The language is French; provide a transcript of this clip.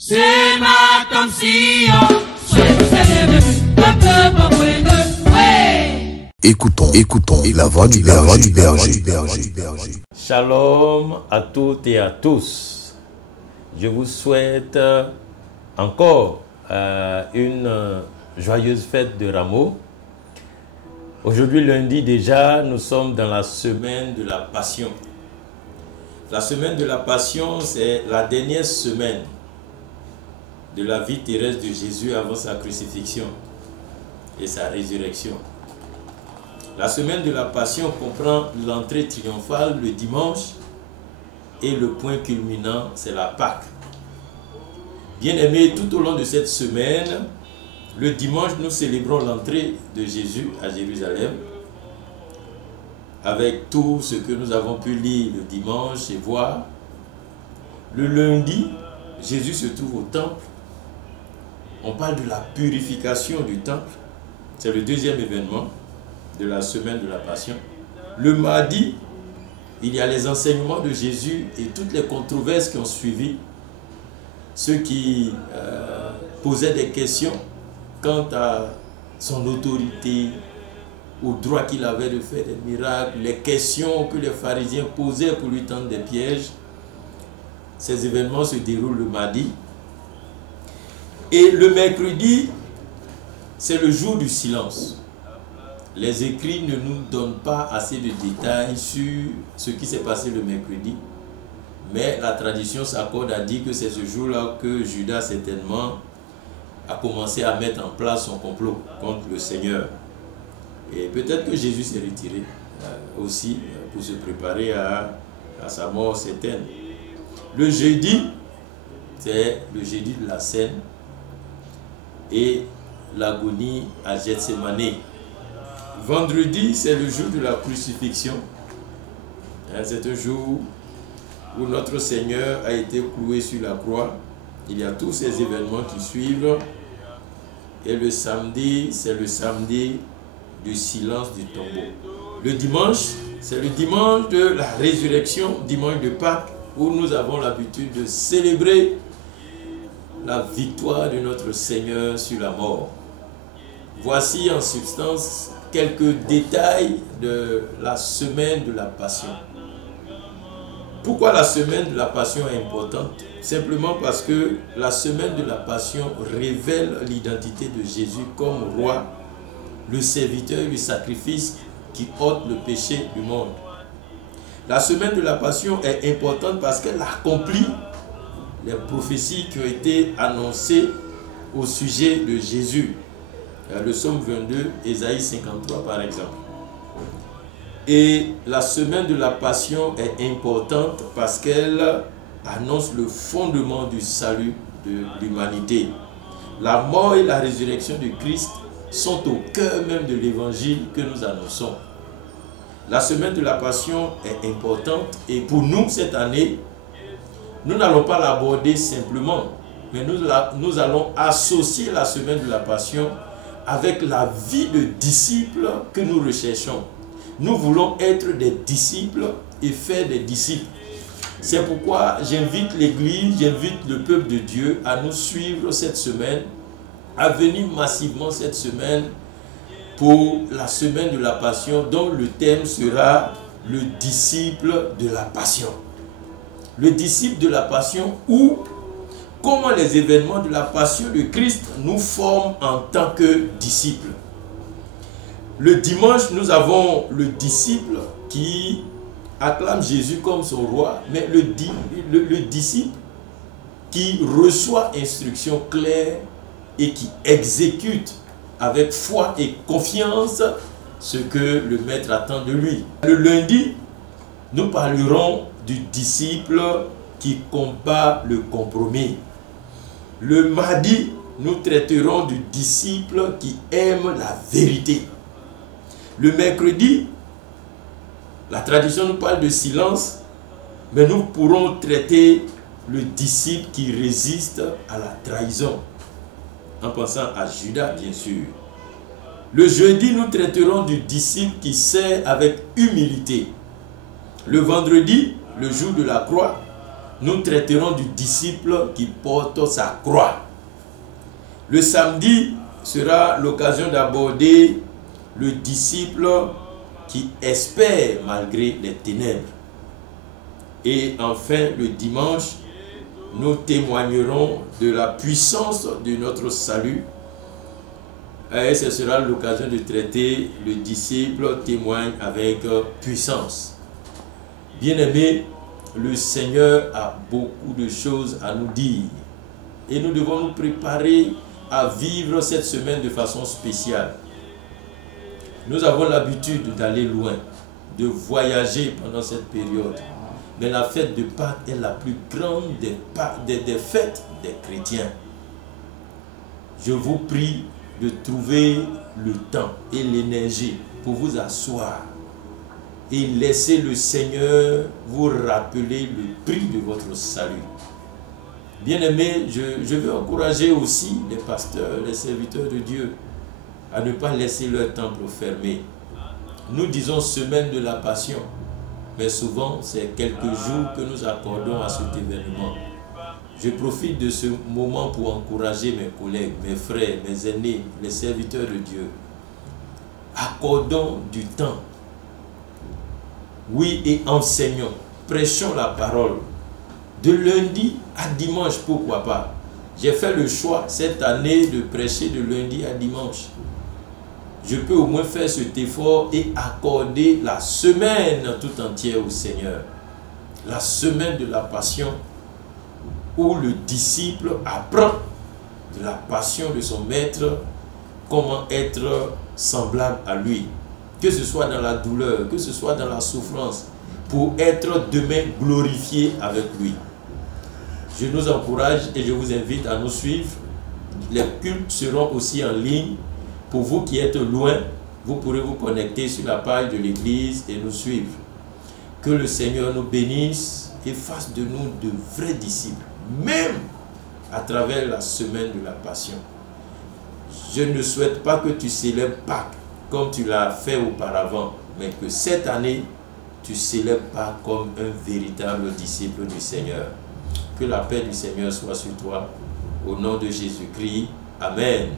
C'est ma tension. Écoutons la voix du berger. Shalom à toutes et à tous. Je vous souhaite encore une joyeuse fête de Rameau. Aujourd'hui, lundi déjà, nous sommes dans la semaine de la Passion. La semaine de la Passion, c'est la dernière semaine de la vie terrestre de Jésus avant sa crucifixion et sa résurrection. La semaine de la Passion comprend l'entrée triomphale le dimanche et le point culminant, c'est la Pâque. Bien-aimés, tout au long de cette semaine, le dimanche, nous célébrons l'entrée de Jésus à Jérusalem avec tout ce que nous avons pu lire le dimanche et voir. Le lundi, Jésus se trouve au temple. On parle de la purification du temple. C'est le deuxième événement de la semaine de la Passion. Le mardi, il y a les enseignements de Jésus et toutes les controverses qui ont suivi. Ceux qui posaient des questions quant à son autorité, au droit qu'il avait de faire des miracles, les questions que les pharisiens posaient pour lui tendre des pièges. Ces événements se déroulent le mardi. Et le mercredi, c'est le jour du silence. Les écrits ne nous donnent pas assez de détails sur ce qui s'est passé le mercredi. Mais la tradition s'accorde à dire que c'est ce jour-là que Judas certainement a commencé à mettre en place son complot contre le Seigneur. Et peut-être que Jésus s'est retiré aussi pour se préparer à sa mort certaine. Le jeudi, c'est le jeudi de la Cène et l'agonie à Gethsémane. Vendredi, c'est le jour de la crucifixion. C'est un jour où notre Seigneur a été cloué sur la croix. Il y a tous ces événements qui suivent. Et le samedi, c'est le samedi du silence du tombeau. Le dimanche, c'est le dimanche de la résurrection, dimanche de Pâques, où nous avons l'habitude de célébrer la victoire de notre Seigneur sur la mort. Voici en substance quelques détails de la semaine de la Passion. Pourquoi la semaine de la Passion est importante? Simplement parce que la semaine de la Passion révèle l'identité de Jésus comme roi, le serviteur du sacrifice qui ôte le péché du monde. La semaine de la Passion est importante parce qu'elle accomplit les prophéties qui ont été annoncées au sujet de Jésus. Le psaume 22, Ésaïe 53 par exemple. Et la semaine de la Passion est importante parce qu'elle annonce le fondement du salut de l'humanité. La mort et la résurrection de Christ sont au cœur même de l'évangile que nous annonçons. La semaine de la Passion est importante et pour nous cette année, nous n'allons pas l'aborder simplement, mais nous allons associer la semaine de la Passion avec la vie de disciples que nous recherchons. Nous voulons être des disciples et faire des disciples. C'est pourquoi j'invite l'Église, j'invite le peuple de Dieu à nous suivre cette semaine, à venir massivement cette semaine pour la semaine de la Passion, dont le thème sera le disciple de la Passion. Le disciple de la Passion ou comment les événements de la Passion de Christ nous forment en tant que disciples. Le dimanche, nous avons le disciple qui acclame Jésus comme son roi, mais le disciple qui reçoit instruction claire et qui exécute avec foi et confiance ce que le maître attend de lui. Le lundi, nous parlerons du disciple qui combat le compromis. Le mardi, nous traiterons du disciple qui aime la vérité. Le mercredi, la tradition nous parle de silence, mais nous pourrons traiter le disciple qui résiste à la trahison, en pensant à Judas bien sûr. Le jeudi, nous traiterons du disciple qui sert avec humilité. Le vendredi, le jour de la croix, nous traiterons du disciple qui porte sa croix. Le samedi sera l'occasion d'aborder le disciple qui espère malgré les ténèbres. Et enfin, le dimanche, nous témoignerons de la puissance de notre salut. Et ce sera l'occasion de traiter le disciple témoigne avec puissance. Bien-aimés, le Seigneur a beaucoup de choses à nous dire. Et nous devons nous préparer à vivre cette semaine de façon spéciale. Nous avons l'habitude d'aller loin, de voyager pendant cette période. Mais la fête de Pâques est la plus grande des fêtes des chrétiens. Je vous prie de trouver le temps et l'énergie pour vous asseoir et laisser le Seigneur vous rappeler le prix de votre salut. Bien-aimés, je veux encourager aussi les pasteurs, les serviteurs de Dieu à ne pas laisser leur temple fermé. Nous disons semaine de la passion, mais souvent c'est quelques jours que nous accordons à cet événement. Je profite de ce moment pour encourager mes collègues, mes frères, mes aînés, les serviteurs de Dieu. Accordons du temps. Oui, et enseignons, prêchons la parole. De lundi à dimanche, pourquoi pas. J'ai fait le choix cette année de prêcher de lundi à dimanche. Je peux au moins faire cet effort et accorder la semaine tout entière au Seigneur. La semaine de la passion où le disciple apprend de la passion de son maître, comment être semblable à lui. Que ce soit dans la douleur, que ce soit dans la souffrance, pour être demain glorifié avec lui. Je nous encourage et je vous invite à nous suivre. Les cultes seront aussi en ligne. Pour vous qui êtes loin, vous pourrez vous connecter sur la page de l'église et nous suivre. Que le Seigneur nous bénisse et fasse de nous de vrais disciples, même à travers la semaine de la passion. Je ne souhaite pas que tu célèbres Pâques comme tu l'as fait auparavant, mais que cette année, tu célèbres Pâques comme un véritable disciple du Seigneur. Que la paix du Seigneur soit sur toi. Au nom de Jésus-Christ. Amen.